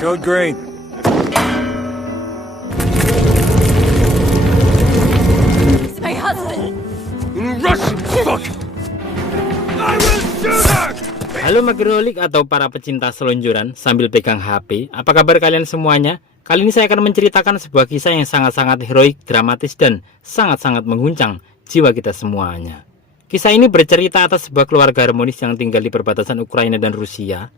Code green. It's my husband. Russian fuck! I will shoot her! Halo Magerolik atau para pecinta selunjuran sambil pegang HP, apa kabar kalian semuanya? Kali ini saya akan menceritakan sebuah kisah yang sangat-sangat heroik, dramatis, dan sangat-sangat mengguncang jiwa kita semuanya. Kisah ini bercerita atas sebuah keluarga harmonis yang tinggal di perbatasan Ukraina dan Rusia,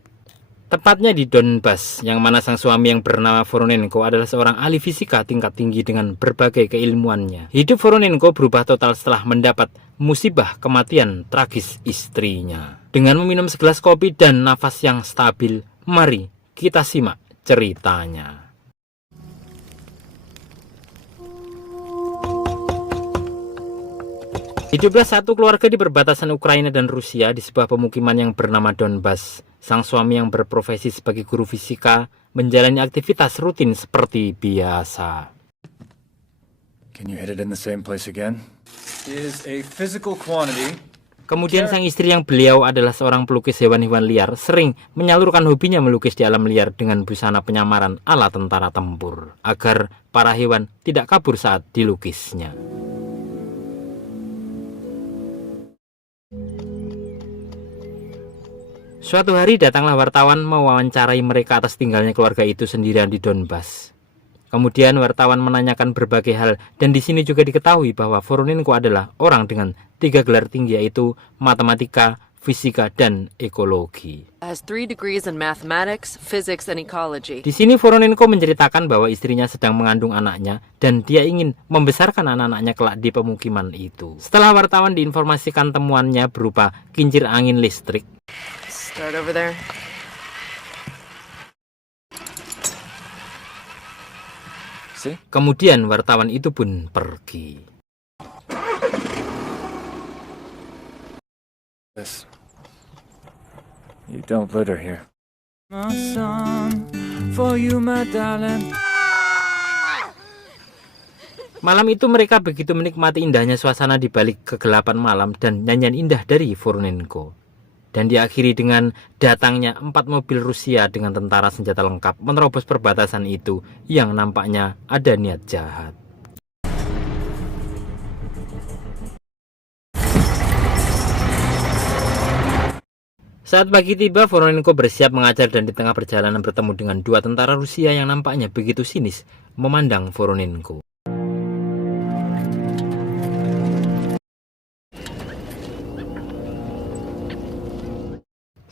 tepatnya di Donbas, yang mana sang suami yang bernama Voronenko adalah seorang ahli fisika tingkat tinggi dengan berbagai keilmuannya. Hidup Voronenko berubah total setelah mendapat musibah kematian tragis istrinya. Dengan meminum segelas kopi dan nafas yang stabil, mari kita simak ceritanya. Hiduplah satu keluarga di perbatasan Ukraina dan Rusia di sebuah pemukiman yang bernama Donbas. Sang suami yang berprofesi sebagai guru fisika menjalani aktivitas rutin seperti biasa. Can you hit it in the same place again? Is a physical quantity. Kemudian sang istri yang beliau adalah seorang pelukis hewan-hewan liar sering menyalurkan hobinya melukis di alam liar dengan busana penyamaran ala tentara tempur agar para hewan tidak kabur saat dilukisnya. Suatu hari datanglah wartawan mewawancarai mereka atas tinggalnya keluarga itu sendirian di Donbas. Kemudian wartawan menanyakan berbagai hal dan di sini juga diketahui bahwa Voronenko adalah orang dengan 3 gelar tinggi yaitu matematika, fisika, dan ekologi. Has 3 degrees in mathematics, physics, and ecology. Di sini Voronenko menceritakan bahwa istrinya sedang mengandung anaknya dan dia ingin membesarkan anak-anaknya kelak di pemukiman itu. Setelah wartawan diinformasikan temuannya berupa kincir angin listrik, Start over there. See? kemudian wartawan itu pun pergi. This. You don't litter here. My son, for you, my darling. Malam itu mereka begitu menikmati indahnya suasana di balik kegelapan malam dan nyanyian indah dari Voronenko. Dan diakhiri dengan datangnya 4 mobil Rusia dengan tentara senjata lengkap menerobos perbatasan itu yang nampaknya ada niat jahat. Saat pagi tiba, Voronenko bersiap mengajar dan di tengah perjalanan bertemu dengan 2 tentara Rusia yang nampaknya begitu sinis memandang Voronenko.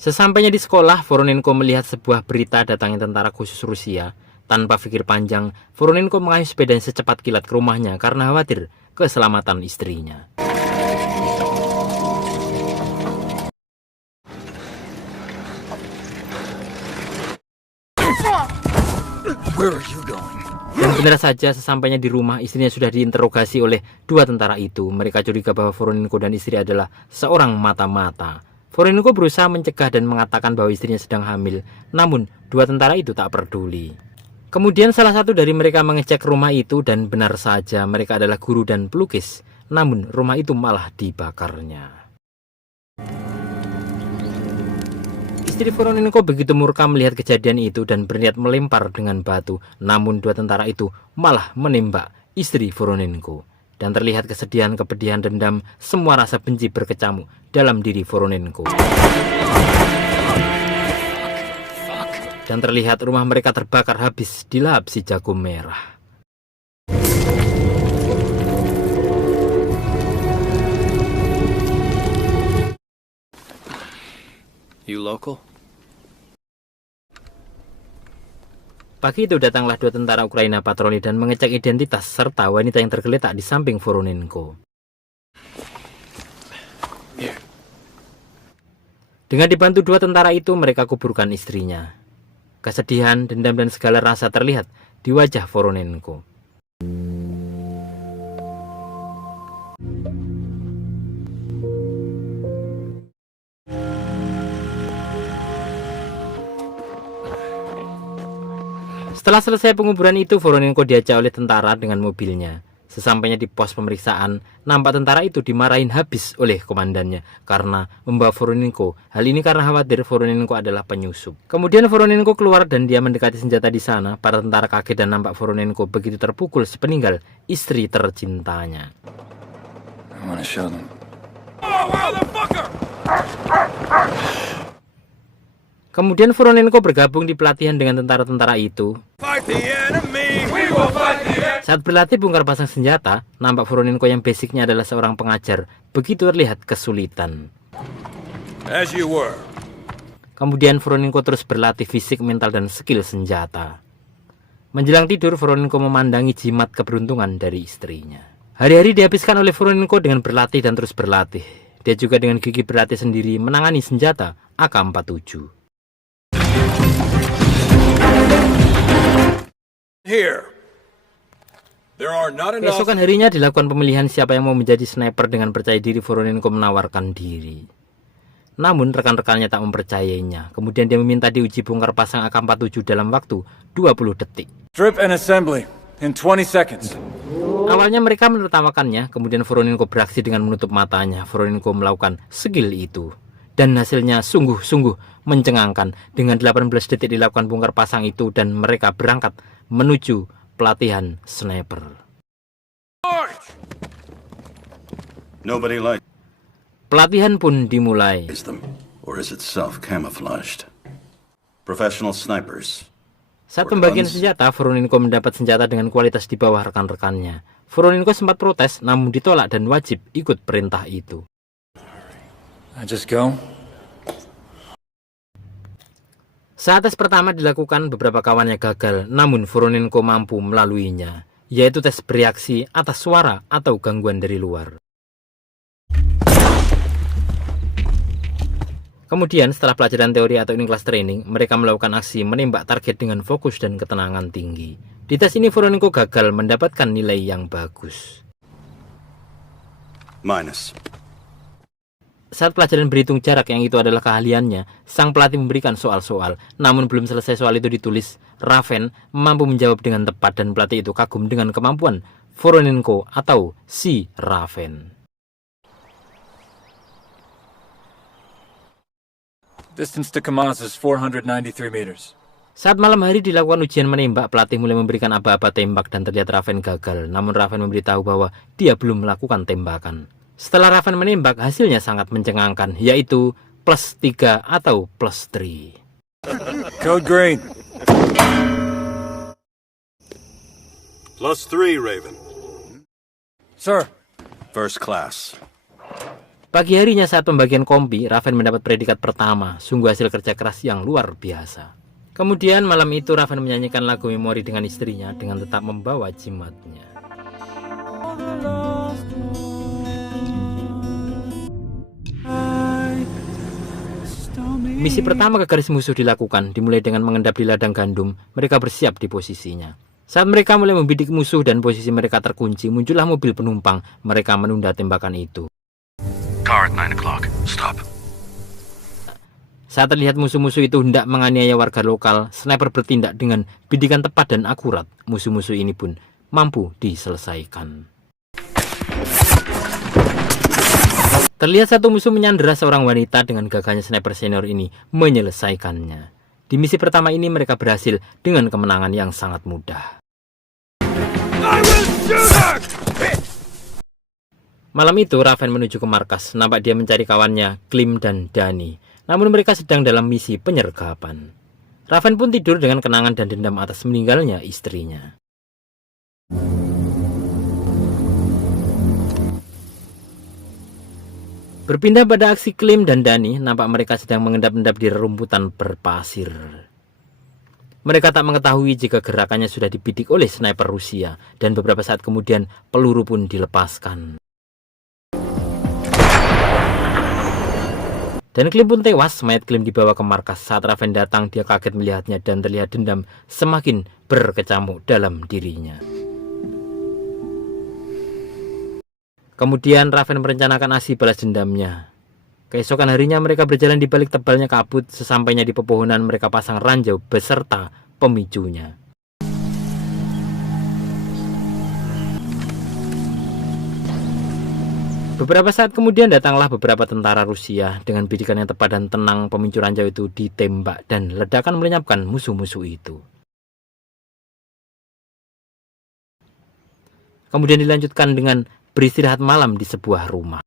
Sesampainya di sekolah, Voronenko melihat sebuah berita datangnya tentara khusus Rusia. Tanpa pikir panjang, Voronenko mengayuh sepedanya secepat kilat ke rumahnya karena khawatir keselamatan istrinya. Where are you going? Dan benar saja sesampainya di rumah, istrinya sudah diinterogasi oleh 2 tentara itu. Mereka curiga bahwa Voronenko dan istri adalah seorang mata-mata. Voronenko berusaha mencegah dan mengatakan bahwa istrinya sedang hamil, namun 2 tentara itu tak peduli. Kemudian salah satu dari mereka mengecek rumah itu dan benar saja mereka adalah guru dan pelukis, namun rumah itu malah dibakarnya. Istri Voronenko begitu murka melihat kejadian itu dan berniat melempar dengan batu, namun 2 tentara itu malah menembak istri Voronenko. Dan terlihat kesedihan, kepedihan, dendam, semua rasa benci berkecamuk dalam diri Voronenko. Dan terlihat rumah mereka terbakar habis dilahap si jago merah. You local? Pagi itu datanglah 2 tentara Ukraina patroli dan mengecek identitas serta wanita yang tergeletak di samping Voronenko. Dengan dibantu 2 tentara itu, mereka kuburkan istrinya. Kesedihan, dendam, dan segala rasa terlihat di wajah Voronenko. Setelah selesai penguburan itu, Voronenko diajak oleh tentara dengan mobilnya. Sesampainya di pos pemeriksaan, nampak tentara itu dimarahin habis oleh komandannya karena membawa Voroninko. Hal ini karena khawatir Voroninko adalah penyusup. Kemudian Voroninko keluar dan dia mendekati senjata di sana. Para tentara kaget dan nampak Voroninko begitu terpukul sepeninggal istri tercintanya. I want to show them. Kemudian Voroninko bergabung di pelatihan dengan tentara-tentara itu. Saat berlatih bongkar pasang senjata, nampak Voroninko yang basicnya adalah seorang pengajar begitu terlihat kesulitan. Kemudian Voroninko terus berlatih fisik, mental, dan skill senjata. Menjelang tidur, Voroninko memandangi jimat keberuntungan dari istrinya. Hari-hari dihabiskan oleh Voroninko dengan berlatih dan terus berlatih. Dia juga dengan gigih berlatih sendiri menangani senjata AK-47. Keesokan harinya dilakukan pemilihan siapa yang mau menjadi sniper. Dengan percaya diri Voroninko menawarkan diri. Namun rekan-rekannya tak mempercayainya. Kemudian dia meminta diuji bongkar pasang AK-47 dalam waktu 20 detik. Strip and assembly in 20 seconds. Awalnya mereka menertawakannya, kemudian Voroninko beraksi dengan menutup matanya. Voroninko melakukan skill itu. Dan hasilnya sungguh-sungguh mencengangkan. Dengan 18 detik dilakukan bongkar pasang itu dan mereka berangkat menuju pelatihan sniper. Pelatihan pun dimulai. Saat pembagian senjata, Voroninko mendapat senjata dengan kualitas di bawah rekan-rekannya. Voroninko sempat protes, namun ditolak dan wajib ikut perintah itu. I just go. Saat tes pertama dilakukan, beberapa kawannya gagal, namun Voroninko mampu melaluinya, yaitu tes bereaksi atas suara atau gangguan dari luar. Kemudian setelah pelajaran teori atau in-class training, mereka melakukan aksi menembak target dengan fokus dan ketenangan tinggi. Di tes ini Voroninko gagal mendapatkan nilai yang bagus. Saat pelajaran berhitung jarak yang itu adalah keahliannya, sang pelatih memberikan soal-soal. Namun belum selesai soal itu ditulis, Raven mampu menjawab dengan tepat dan pelatih itu kagum dengan kemampuan Voroninko atau si Raven. Distance to Kamaz is 493 meters. Saat malam hari dilakukan ujian menembak, pelatih mulai memberikan aba-aba tembak dan terlihat Raven gagal. Namun Raven memberitahu bahwa dia belum melakukan tembakan. Setelah Raven menembak, hasilnya sangat mencengangkan, yaitu +3 atau +3. Code green. +3, Raven. Sir. First class. Pagi harinya saat pembagian kompi, Raven mendapat predikat pertama, sungguh hasil kerja keras yang luar biasa. Kemudian malam itu Raven menyanyikan lagu memori dengan istrinya dengan tetap membawa jimatnya. Misi pertama ke garis musuh dilakukan, dimulai dengan mengendap di ladang gandum. Mereka bersiap di posisinya. Saat mereka mulai membidik musuh dan posisi mereka terkunci, muncullah mobil penumpang. Mereka menunda tembakan itu. Car at 9 o'clock. Stop. Saat terlihat musuh-musuh itu hendak menganiaya warga lokal, sniper bertindak dengan bidikan tepat dan akurat. Musuh-musuh ini pun mampu diselesaikan. Terlihat satu musuh menyandera seorang wanita, dengan gagahnya sniper senior ini menyelesaikannya. Di misi pertama ini mereka berhasil dengan kemenangan yang sangat mudah. Malam itu Raven menuju ke markas, nampak dia mencari kawannya Klim dan Dani. Namun mereka sedang dalam misi penyergapan. Raven pun tidur dengan kenangan dan dendam atas meninggalnya istrinya. Berpindah pada aksi Klim dan Dani, nampak mereka sedang mengendap-endap di rerumputan berpasir. Mereka tak mengetahui jika gerakannya sudah dibidik oleh sniper Rusia, dan beberapa saat kemudian peluru pun dilepaskan. Dan Klim pun tewas. Mayat Klim dibawa ke markas. Saat Raven datang, dia kaget melihatnya dan terlihat dendam semakin berkecamuk dalam dirinya. Kemudian Raven merencanakan aksi balas dendamnya. Keesokan harinya mereka berjalan di balik tebalnya kabut. Sesampainya di pepohonan mereka pasang ranjau beserta pemicunya. Beberapa saat kemudian datanglah beberapa tentara Rusia dengan bidikan yang tepat dan tenang. Pemicu ranjau itu ditembak dan ledakan melenyapkan musuh-musuh itu. Kemudian dilanjutkan dengan beristirahat malam di sebuah rumah.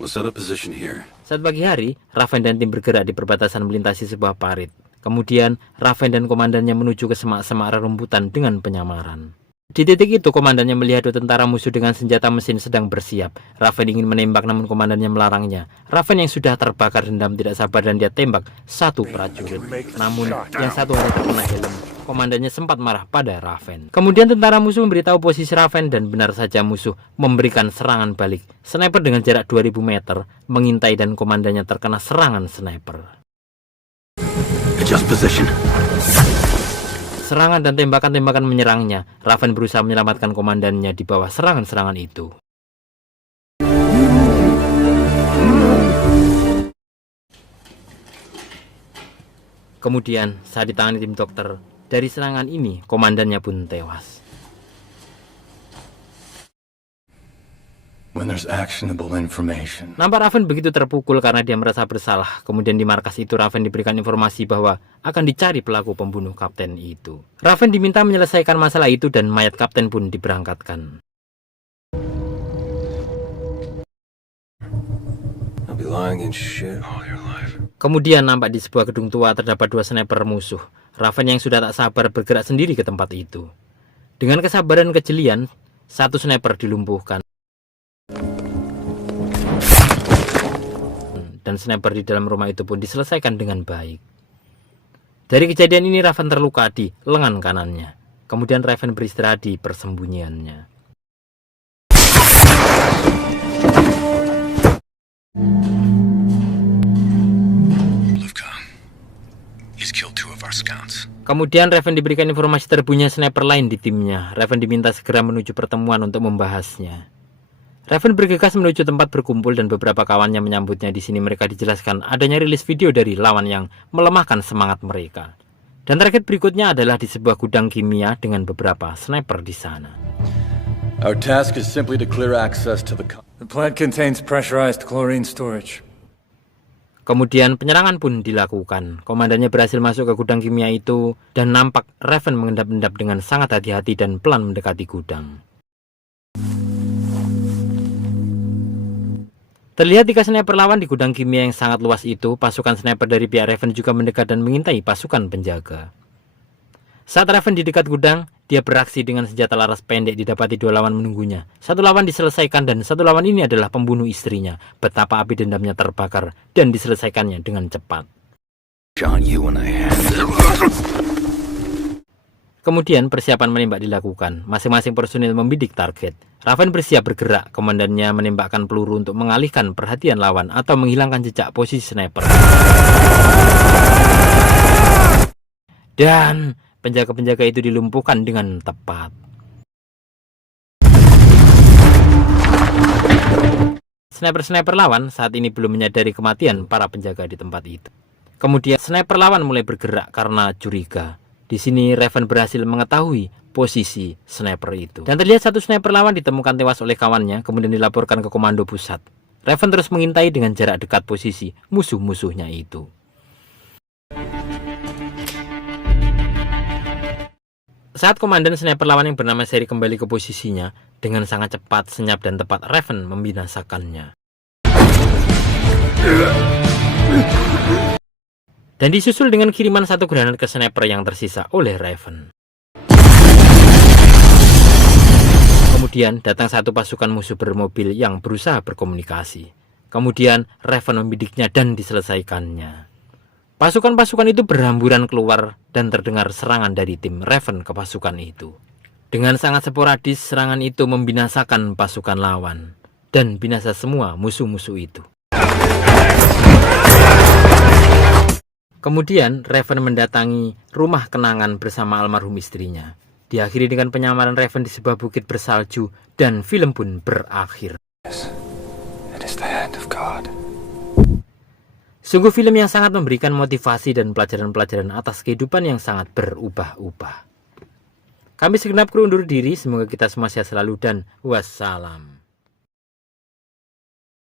We'll set up position here. Saat pagi hari, Raven dan tim bergerak di perbatasan melintasi sebuah parit. Kemudian, Raven dan komandannya menuju ke semak-semak rerumputan dengan penyamaran. Di titik itu, komandannya melihat dua tentara musuh dengan senjata mesin sedang bersiap. Raven ingin menembak namun komandannya melarangnya. Raven yang sudah terbakar dendam tidak sabar dan dia tembak satu prajurit. Namun, yang satu hanya terkena helm. Komandannya sempat marah pada Raven. Kemudian tentara musuh memberitahu posisi Raven dan benar saja musuh memberikan serangan balik. Sniper dengan jarak 2000 meter mengintai dan komandannya terkena serangan sniper. Adjust position. Serangan dan tembakan-tembakan menyerangnya. Raven berusaha menyelamatkan komandannya di bawah serangan-serangan itu. Kemudian, saat ditangani tim dokter, dari serangan ini, komandannya pun tewas. When there's actionable information. Nampak Raven begitu terpukul karena dia merasa bersalah. Kemudian di markas itu Raven diberikan informasi bahwa akan dicari pelaku pembunuh kapten itu. Raven diminta menyelesaikan masalah itu dan mayat kapten pun diberangkatkan. I'll be lying in shit all your life. Kemudian nampak di sebuah gedung tua terdapat dua sniper musuh. Raven yang sudah tak sabar bergerak sendiri ke tempat itu. Dengan kesabaran kejelian, satu sniper dilumpuhkan. Dan sniper di dalam rumah itu pun diselesaikan dengan baik. Dari kejadian ini Raven terluka di lengan kanannya. Kemudian Raven beristirahat di persembunyiannya. He's killed 2 of our scouts. Kemudian Raven diberikan informasi terbunuhnya sniper lain di timnya. Raven diminta segera menuju pertemuan untuk membahasnya. Raven bergegas menuju tempat berkumpul dan beberapa kawannya menyambutnya. Di sini mereka dijelaskan adanya rilis video dari lawan yang melemahkan semangat mereka. Dan target berikutnya adalah di sebuah gudang kimia dengan beberapa sniper di sana. Our task is simply to clear access to the plant contains pressurized chlorine storage. Kemudian penyerangan pun dilakukan. Komandannya berhasil masuk ke gudang kimia itu dan nampak Raven mengendap-endap dengan sangat hati-hati dan pelan mendekati gudang. Terlihat jika sniper lawan di gudang kimia yang sangat luas itu, pasukan sniper dari pihak Raven juga mendekat dan mengintai pasukan penjaga. Saat Raven di dekat gudang, dia beraksi dengan senjata laras pendek. Didapati dua lawan menunggunya. Satu lawan diselesaikan dan satu lawan ini adalah pembunuh istrinya. Betapa api dendamnya terbakar dan diselesaikannya dengan cepat. John, you and I had. Kemudian persiapan menembak dilakukan. Masing-masing personil membidik target. Raven bersiap bergerak. Komandannya menembakkan peluru untuk mengalihkan perhatian lawan atau menghilangkan jejak posisi sniper. Dan penjaga-penjaga itu dilumpuhkan dengan tepat. Sniper-sniper lawan saat ini belum menyadari kematian para penjaga di tempat itu. Kemudian sniper lawan mulai bergerak karena curiga. Di sini Raven berhasil mengetahui posisi sniper itu. Dan terlihat satu sniper lawan ditemukan tewas oleh kawannya, kemudian dilaporkan ke komando pusat. Raven terus mengintai dengan jarak dekat posisi musuh-musuhnya itu. Saat komandan sniper lawan yang bernama Seri kembali ke posisinya, dengan sangat cepat, senyap, dan tepat Raven membinasakannya. Dan disusul dengan kiriman satu granat ke sniper yang tersisa oleh Raven. Kemudian datang satu pasukan musuh bermobil yang berusaha berkomunikasi. Kemudian Raven membidiknya dan diselesaikannya. Pasukan-pasukan itu berhamburan keluar dan terdengar serangan dari tim Raven ke pasukan itu. Dengan sangat sporadis, serangan itu membinasakan pasukan lawan dan binasa semua musuh-musuh itu. Kemudian Raven mendatangi rumah kenangan bersama almarhum istrinya. Diakhiri dengan penyamaran Raven di sebuah bukit bersalju dan film pun berakhir. It is the hand of God. Sungguh film yang sangat memberikan motivasi dan pelajaran-pelajaran atas kehidupan yang sangat berubah-ubah. Kami segenap kru undur diri, semoga kita semua sehat selalu dan wassalam.